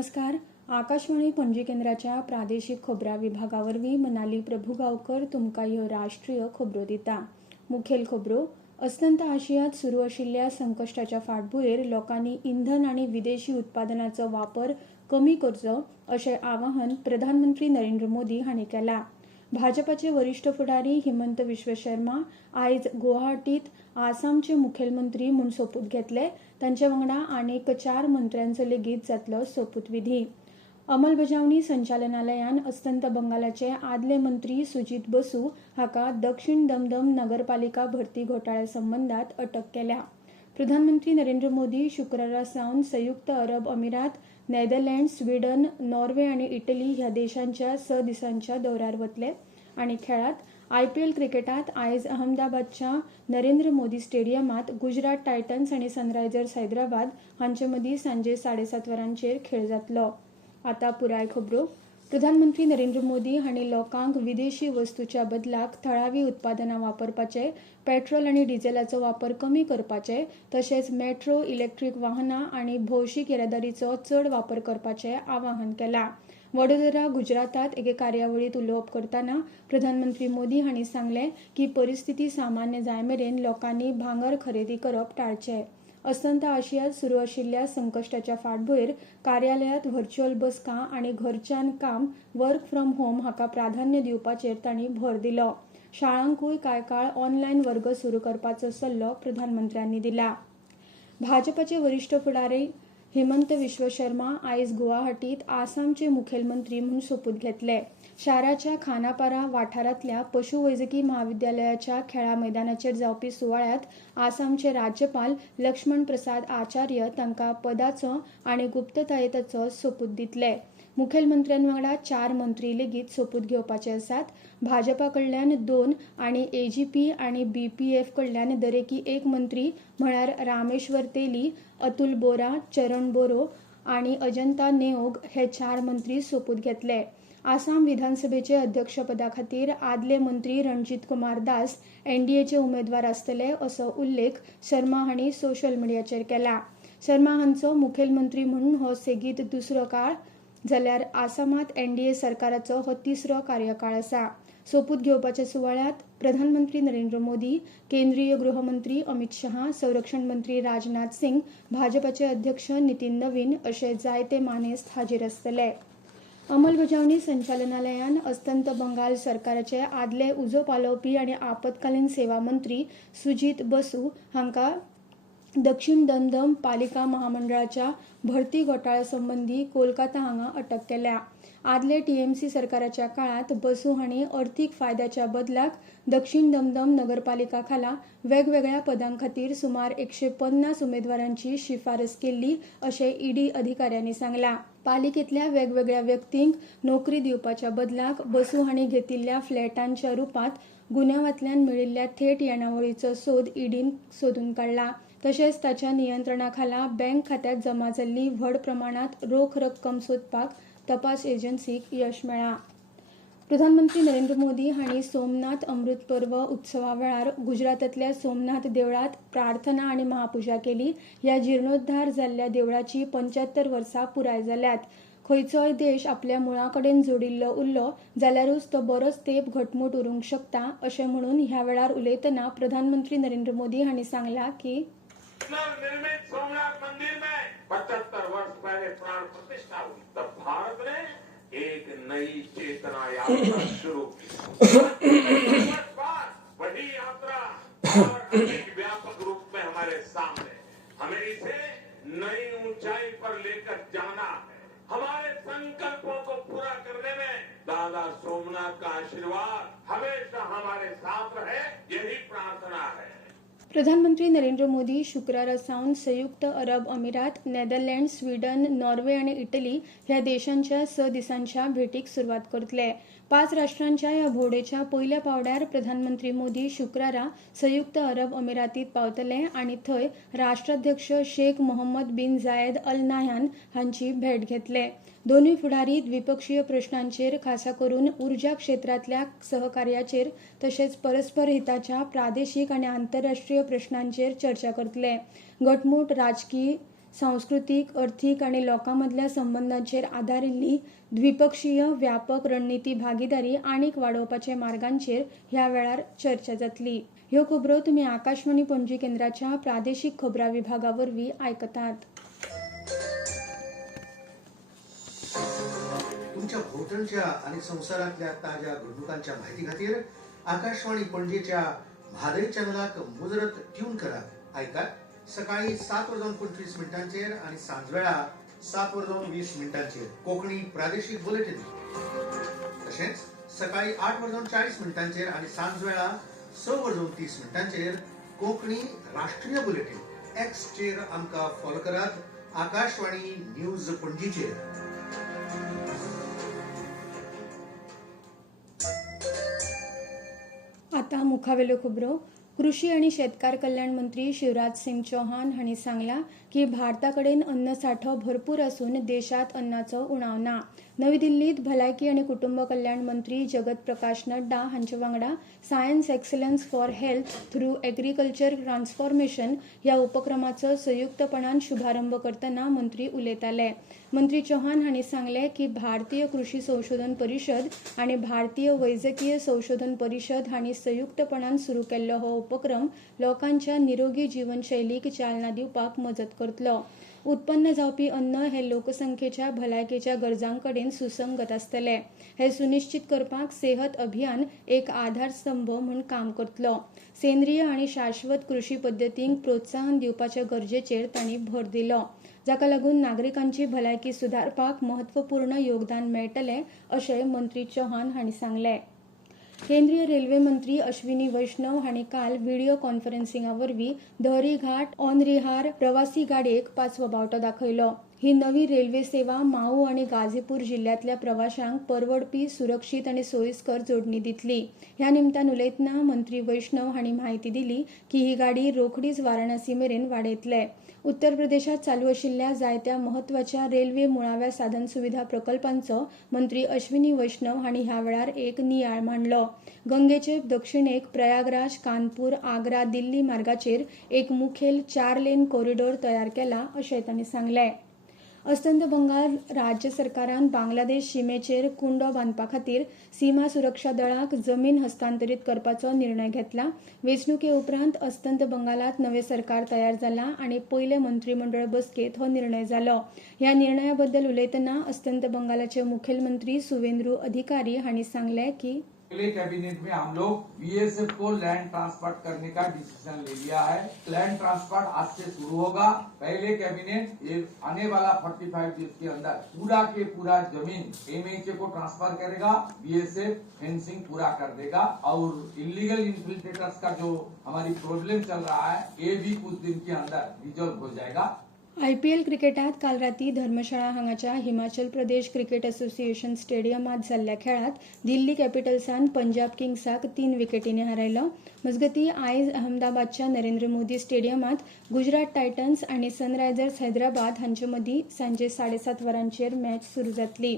नमस्कार. आकाशवाणी पणजी केंद्राच्या प्रादेशिक खबरां विभागावरवीं मनाली प्रभुगांवकर तुमकां ह्यो राष्ट्रीय खबरो दिता. मुखेल खबरो. अस्तंत आशियांत सुरू आशिल्ल्या संकश्टाच्या फाटभुंयेर लोकांनी इंधन आनी विदेशी उत्पादनांचो वापर कमी करचो अशें आवाहन प्रधानमंत्री नरेंद्र मोदी हांणी केलां. भाजपाचे वरिष्ठ फुडारी हिमंत विश्व शर्मा आयज गुवाहाटींत आसामचे मुखेलमंत्री म्हूण सोपूत घेतले. तांचे वांगडा आनीक 4 मंत्र्यांचो लेगीत जातलो सोपूत विधी. अंमलबजावणी संचालनालयान अस्तंत बंगालाचे आदले मंत्री सुजीत बसू हाका दक्षिण दमदम नगरपालिका भरती घोटाळ्या संबंधात अटक केल्या. प्रधानमंत्री नरेंद्र मोदी शुक्रारा सावन संयुक्त अरब अमिरात, नेदरलँड्स, स्वीडन, नॉर्वे आनी इटली ह्या देशांच्या 6 दिसांच्या दौऱ्यार वतले. आनी खेळांत IPL क्रिकेटात आयज अहमदाबादच्या नरेंद्र मोदी स्टेडियमात गुजरात टायटन्स आनी सनरायझर्स हैदराबाद हांचे मदीं सांजे 7:30 वरांचेर खेळ जातलो. आतां पुराय खबरो. प्रधानमंत्री नरेंद्र मोदी हांणी लोकांक विदेशी वस्तूंच्या बदलाक थळावी उत्पादनां वापरपाचे, पेट्रोल आनी डिझेलाचो वापर कमी करपाचे, तशेंच मेट्रो, इलेक्ट्रीक वाहनां आनी भौशीक येरादारीचो चड वापर करपाचें आवाहन केलां. वडोदरा, गुजरातात एके कार्यावळींत उलोवप करतना प्रधानमंत्री मोदी हांणी सांगलें की परिस्थिती सामान्य जायमेरेन लोकांनी भांगर खरेदी करप टाळचें. अस्तंत आशियांत सुरू आशिल्ल्या संकश्टाच्या फाटभुंयेर कार्यालयांत व्हर्च्युअल बसका आनी घरच्यान काम वर्क फ्रॉम होम हाका प्राधान्य दिवपाचेर तांणी भर दिलो. शाळांकूय कांय काळ ऑनलायन वर्ग सुरू करपाचो सल्लो प्रधानमंत्र्यांनी दिला. भाजपाचे वरिष्ठ फुडारी हिमंत विश्व शर्मा आयज गुवाहाटींत आसामचे मुखेलमंत्री म्हूण सोपूत घेतले. शाराच्या खानापारा वाठारांतल्या पशुवैजकी महाविद्यालयाच्या खेळा मैदानाचेर जावपी सुवाळ्यात आसामचे राज्यपाल लक्ष्मण प्रसाद आचार्य तांकां पदाचो आनी गुप्ततायेचो सोपूत दितले. मुखेलमंत्र्यांवांगडा 4 मंत्री लेगीत सोपूत घेवपाचे आसात. भाजपा कडल्यान 2 आनी AGP आनी BPF कडल्यान दरेकी 1 मंत्री म्हळ्यार रामेश्वर तेली, अतुल बोरा, चरण बोरो आनी अजंता नेओग हे 4 मंत्री सोपूत घेतले. आसाम विधानसभेचे अध्यक्षपदा खातीर आदले मंत्री रणजीत कुमार दास NDAचे उमेदवार आसतले असो उल्लेख शर्मा हांणी सोशल मिडियाचेर केला. शर्मा हांचो मुखेलमंत्री म्हणून हो सेगीत दुसरो काळ जाल्यार आसामांत NDA सरकाराचो हो 3रो कार्यकाळ आसा. सोपूत घेवपाच्या सुवाळ्यात प्रधानमंत्री नरेंद्र मोदी, केंद्रीय गृहमंत्री अमित शहा, संरक्षण मंत्री राजनाथ सिंग, भाजपाचे अध्यक्ष नितीन नवीन अशे जायते मानेस्त हाजीर आसतले. अंमलबजावणी संचालनालयान अस्तंत बंगाल सरकाराचे आदले उजो पालोवपी आनी आपतकालीन सेवा मंत्री सुजीत बसू हांकां दक्षिण दमदम पालिका महामंडळाच्या भरती घोटाळ्या संबंधी कोलकाता हांगा अटक केल्या. आदले TMC सरकाराच्या काळात बसू हांणी अर्थीक फायद्याच्या बदलाक दक्षिण दमदम नगरपालिका खाला वेगवेगळ्या पदां खातीर सुमार 150 उमेदवारांची शिफारस केल्ली अशें ED अधिकाऱ्यांनी सांगलां. पालिकेंतल्या वेगवेगळ्या व्यक्तींक नोकरी दिवपाच्या बदलाक बसू हांणी घेतिल्ल्या फ्लॅटांच्या रुपांत गुन्यांवांतल्यान मेळिल्ल्या थेट येणावळीचो सोद EDन सोदून काडला. तशेंच ताच्या नियंत्रणाखाला बँक खात्यांत जमा जाल्ली व्हड प्रमाणांत रोख रक्कम सोदपाक तपास एजन्सीक यश मेळ्ळां. प्रधानमंत्री नरेंद्र मोदी हांणी सोमनाथ अमृत पर्व उत्सवा वेळार गुजरातांतल्या सोमनाथ देवळांत प्रार्थना आनी महापुजा केली. ह्या जिर्णोद्धार जाल्ल्या देवळाची 75 वर्सां पुराय जाल्यात. खंयचोय देश आपल्या मुळां कडेन जोडिल्लो उरलो जाल्यारूच तो बरोच तेंप घटमूट उरूंक शकता अशें म्हणून ह्या वेळार उलयतना प्रधानमंत्री नरेंद्र मोदी हांणी सांगलां की निर्मित सोमनाथ मंदिर में 75 वर्ष पहले प्राण प्रतिष्ठा हुई तब भारत ने एक नई चेतना यात्रा शुरू की. वही यात्रा और अधिक व्यापक रूप में हमारे सामने हमें इसे नई ऊंचाई पर लेकर जाना है. हमारे संकल्पों को पूरा करने में दादा सोमनाथ का आशीर्वाद हमेशा हमारे साथ रहे, यही प्रार्थना है. प्रधानमंत्री नरेंद्र मोदी शुक्रारा सावन संयुक्त अरब अमिरात, नेदरलँड्स, स्वीडन, नॉर्वे आनी इटली ह्या देशांच्या 6 दिसांच्या भेटीक सुरवात करतले. 5 राष्ट्रांच्या ह्या भोंवडेच्या पयल्या पावड्यार प्रधानमंत्री मोदी शुक्रारा संयुक्त अरब अमिरातींत पावतले आनी थंय राष्ट्राध्यक्ष शेख मोहम्मद बिन जायद अल नाह्यान हांची भेट घेतले. दोनूय फुडारी द्विपक्षीय प्रश्नांचेर खासा करून उर्जा क्षेत्रांतल्या सहकार्याचेर तशेंच परस्पर हिताच्या प्रादेशीक आनी आंतरराष्ट्रीय प्रश्नांचेर चर्चा करतले. घटमूट राजकीय सांस्कृतिक, अर्थीक आणि लोकांमधल्या संबंधांचेर आदारिल्ली द्विपक्षीय व्यापक रणनीती भागीदारी आनीक वाडोवपाचे मार्गांचेर ह्या वेळार चर्चा जातली। ह्यो खबरो तुम्ही आकाशवाणी पणजी केंद्राच्या प्रादेशीक खबरां विभागावरवीं आयकतात। तुमच्या भोवतणच्या आणि संवसारांतल्या ताज्या घडणुकांच्या म्हायती खातीर आकाशवाणी पणजेच्या म्हादय चॅनलाक मुजरत ट्यून करात। आयकात सकाळी 7:25 आणि सांजवेळा 7:20 कोंकणी प्रादेशीक बुलेटिन। तशेंच सकाळी 8:40 आणि सांजवेळा 6:30 कोंकणी राष्ट्रीय बुलेटिन। एक्स चेर आमकां फॉलो करात, आकाशवाणी न्यूज पणजीचेर। आता मुखावेल्यो खबरो। कृषी आणि शेतकार कल्याण मंत्री शिवराज सिंग चौहान हांणी सांगला की भारताकडेन अन्न साठो भरपूर असून देशात अन्नाचो उणाव ना। नवी दिल्लीत भलायकी आणि कुटुंब कल्याण मंत्री जगत प्रकाश नड्डा हांचे वांगडा science excellence for health through agriculture transformation ह्या उपक्रमाचो संयुक्तपणान शुभारंभ करतना मंत्री उलयताले। मंत्री चौहान हांणी सांगले की भारतीय कृषी संशोधन परिषद आणि भारतीय वैजकीय संशोधन परिषद हांणी संयुक्तपणान सुरू केल्लो हो उपक्रम लोकांच्या निरोगी जीवनशैलीक चालना दिवपाक मजत करतलो। उत्पन्न जावपी अन्न हे लोकसंख्येच्या भलायकेच्या गरजांकडेन सुसंगत आसतले। हे सुनिश्चित करपाक सेहत अभियान एक आधारस्तंभ म्हूण काम करतलो। सेंद्रीय आणि शाश्वत कृषी पद्दतींक प्रोत्साहन दिवपाच्या गरजेचेर तांणी भर दिलो, जाका लागून नागरिकांची भलायकी सुधारपाक म्हत्वपूर्ण योगदान मेळटले अशें मंत्री चौहान हांणी सांगले। केंद्रीय रेल्वे मंत्री अश्विनी वैष्णव हांणी काल व्हिडिओ कॉन्फरन्सिंगावरवीं दहरी घाट ऑनरिहार प्रवासी गाडयेक 5वो बावटो दाखयलो। ही नवी रेल्वे सेवा माऊ आणि गाझीपूर जिल्ह्यातल्या प्रवाशांक परवडपी, सुरक्षीत आणि सोयीस्कर जोडणी दितली। ह्या निमतान उलयतना मंत्री वैष्णव हांणी म्हायती दिली की ही गाडी रोखडीच वाराणसी मेरेन वाडयतले। उत्तर प्रदेशात चालू आशिल्ल्या जायत्या महत्वाच्या रेल्वे मुळाव्या साधन सुविधा प्रकल्पांचो मंत्री अश्विनी वैष्णव हांणी ह्या वेळार एक नियाळ मांडलो। गंगेचे दक्षिणेक प्रयागराज, कानपूर, आग्रा, दिल्ली मार्गाचेर एक मुखेल 4 लेन कॉरिडॉर तयार केला अशें तांणी सांगले। अस्तंत बंगाल राज्य सरकारान बांगलादेश सीमेचेर कुंडो बांदपा खातीर सीमा सुरक्षा दळाक जमीन हस्तांतरीत करपाचो निर्णय घेतला। वेंचणुके उपरांत अस्तंत बंगालात नवे सरकार तयार जाला आणि पयले मंत्रिमंडळ बसकेत हो निर्णय जालो। ह्या निर्णयाबद्दल उलयतना अस्तंत बंगालाचे मुखेलमंत्री सुवेंद्रू अधिकारी हांणी सांगले की पहले कैबिनेट में हम लोग बीएसएफ को लैंड ट्रांसफर करने का डिसीजन ले लिया है। लैंड ट्रांसफर आज से शुरू होगा। पहले कैबिनेट ये आने वाला 45 डेज के अंदर पूरा के पूरा जमीन एमएचए को ट्रांसफर करेगा। बीएसएफ फेंसिंग पूरा कर देगा और इलीगल इन्फिल्ट्रेटर्स का जो हमारी प्रॉब्लम चल रहा है ये भी कुछ दिन के अंदर रिजॉल्व हो जाएगा। IPL क्रिकेटात काल राती धर्मशाळा हांगाच्या हिमाचल प्रदेश क्रिकेट असोसिएशन स्टेडियमात जाल्ल्या खेळात दिल्ली कॅपिटल्सान पंजाब किंग्साक 3 विकेटींनी हारयलो। मजगती आयज अहमदाबादच्या नरेंद्र मोदी स्टेडियमात गुजरात टायटन्स आणि सनरायझर्स हैदराबाद हांचे मदीं सांजे 7:30 वरांचेर मॅच सुरू जातली।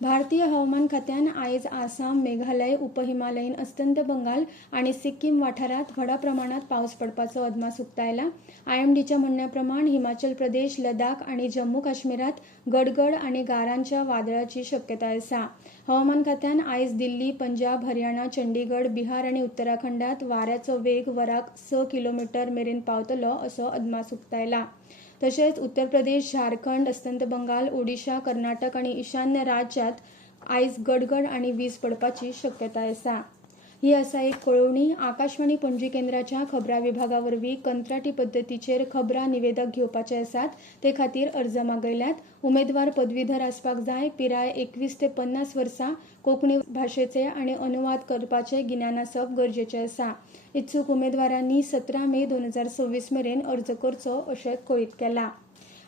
भारतीय हवामान खात्यान आयज आसाम, मेघालय, उपहिमालयीन अस्तंत बंगाल आणि सिक्कीम वाठारात व्हडा प्रमाणात पावस पडपाचो अदमास उक्तायला। IMDच्या म्हणण्याप्रमाण हिमाचल प्रदेश, लडाख आणि जम्मू काश्मीरात गडगड आणि गारांच्या वादळाची शक्यताय आसा। हवामान खात्यान आयज दिल्ली, पंजाब, हरियाणा, चंडीगड, बिहार आणि उत्तराखंडात वाऱ्याचो वेग वराक 6 किलोमीटर मेरेन पावतलो असो अदमास उक्तायला। तशेंच उत्तर प्रदेश, झारखंड, अस्तंत बंगाल, ओडिशा, कर्नाटक आणि ईशान्य राज्यात आयज गडगड आणि वीज पडपाची शक्यताय आसा। ही आसा एक कळवणी। आकाशवाणी पणजी केंद्राच्या खबरां विभागावरवीं कंत्राटी पद्दतीचेर खबरां निवेदक घेवपाचे आसात ते खातीर अर्ज मागयल्यात। उमेदवार पदवीधर आसपाक जाय, पिराय 21 ते 50 वर्सां, कोंकणी भाशेचे आणि अनुवाद करपाचे गिन्यान आसप गरजेचे आसा। इत्सूक उमेदवारांनी 17 मे 2026 मेरेन अर्ज करचो अशें कळीत केला।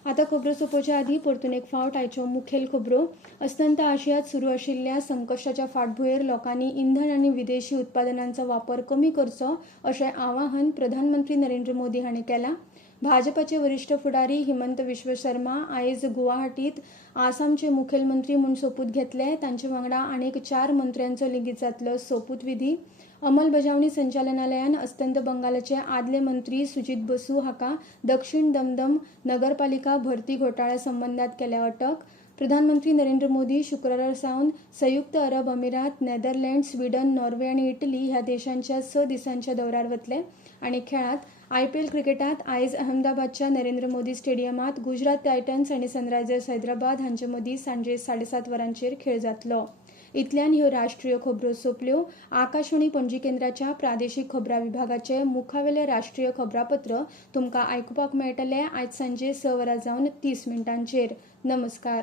आता खबरो सोंपोवचे आदीं परतून एक फावट आयच्यो मुखेल खबरो। अस्तंत आशियात सुरू आशिल्ल्या संकश्टाच्या फाटभुंयेर लोकांनी इंधन आनी विदेशी उत्पादनांचो वापर कमी करचो अशें आवाहन प्रधानमंत्री नरेंद्र मोदी हांणी केलां। भाजपाचे वरिष्ठ फुडारी हिमंत विश्व शर्मा आयज गुवाहाटीत आसामचे मुखेलमंत्री म्हूण सोपूत घेतले। तांचे वांगडा आनीक 4 मंत्र्यांचो लेगीत जातलो सोपूत विधी। अंमलबजावणी संचालनालयान अस्तंत बंगालचे आदले मंत्री सुजित बसू हाका दक्षिण दमदम नगरपालिका भरती घोटाळ्या संबंधात केल्या अटक. प्रधानमंत्री नरेंद्र मोदी शुक्रारा सावन संयुक्त अरब अमिरात, नेदरलँड, स्वीडन, नॉर्वे आणि इटली ह्या देशांच्या 6 दिसांच्या दौऱ्यावर वतले. आणि खेळात IPL क्रिकेटात आयज अहमदाबादच्या नरेंद्र मोदी स्टेडियमात गुजरात टायटन्स आणि सनरायझर्स हैदराबाद हांचे मदीं सांजे 7:30 वरांचेर खेळ जातलो. इतल्यान ह्यो राष्ट्रीय खबरो सोंपल्यो. आकाशवाणी पणजी केंद्राच्या प्रादेशीक खबरां विभागाचे मुखावेले राष्ट्रीय खबरापत्र तुमकां आयकुपाक मेळटले आयज सांजे 6:30 नमस्कार.